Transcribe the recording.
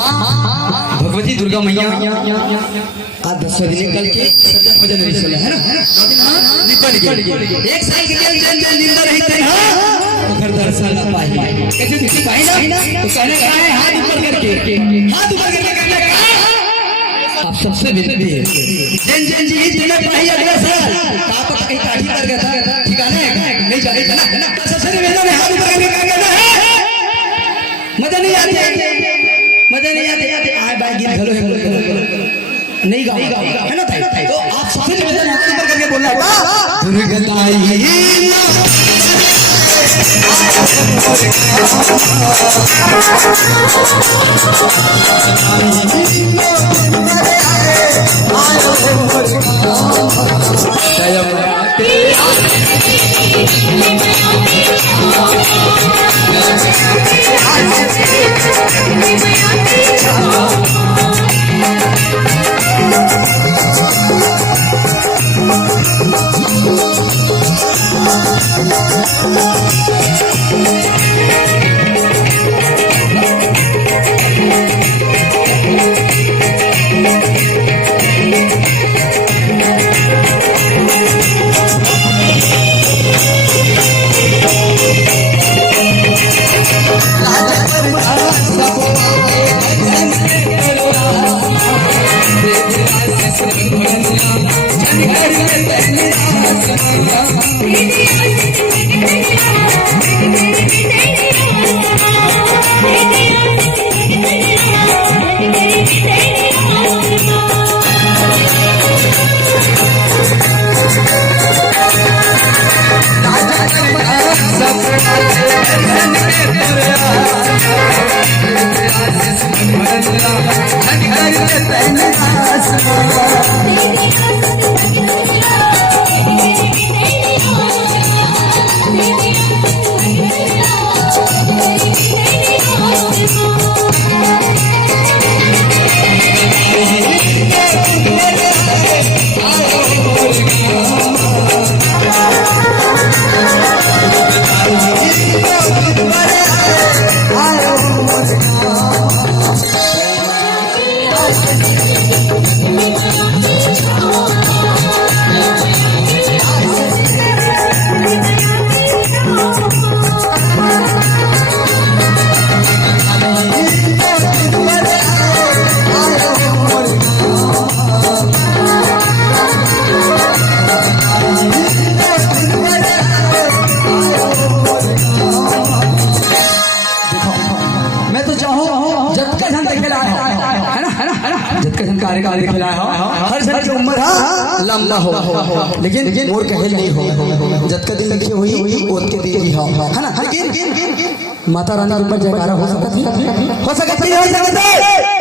भगवती दुर्गा मैया आज 10 बजे निकल के भजन भी चले है ना निकल गए एक साल के लिए जन जन जिंदा रहते हैं तो घर दर्शन ना पाए कैसे किसी भाई ना तो कहने का है हाथ ऊपर करके कहने का आप सबसे विनती है जन जन जी जिन्हें पढ़ाई अगला साल पापा कहीं काठी कर गया था ठिकाने नहीं जाने ना सबसे निवेदन है हाथ ऊपर करके कहना है मजा नहीं आते आए बाय गीत घलो नहीं गाओ है ना तो आप सबसे निवेदन हाथ ऊपर करके बोलना लंबा हो, लेकिन मोर कहल नहीं हो। जत का दिन लिखे हुई ओत के दिन जी है ना। लेकिन माता रानी ऊपर जयकारा हो सकता है, हो सकता है।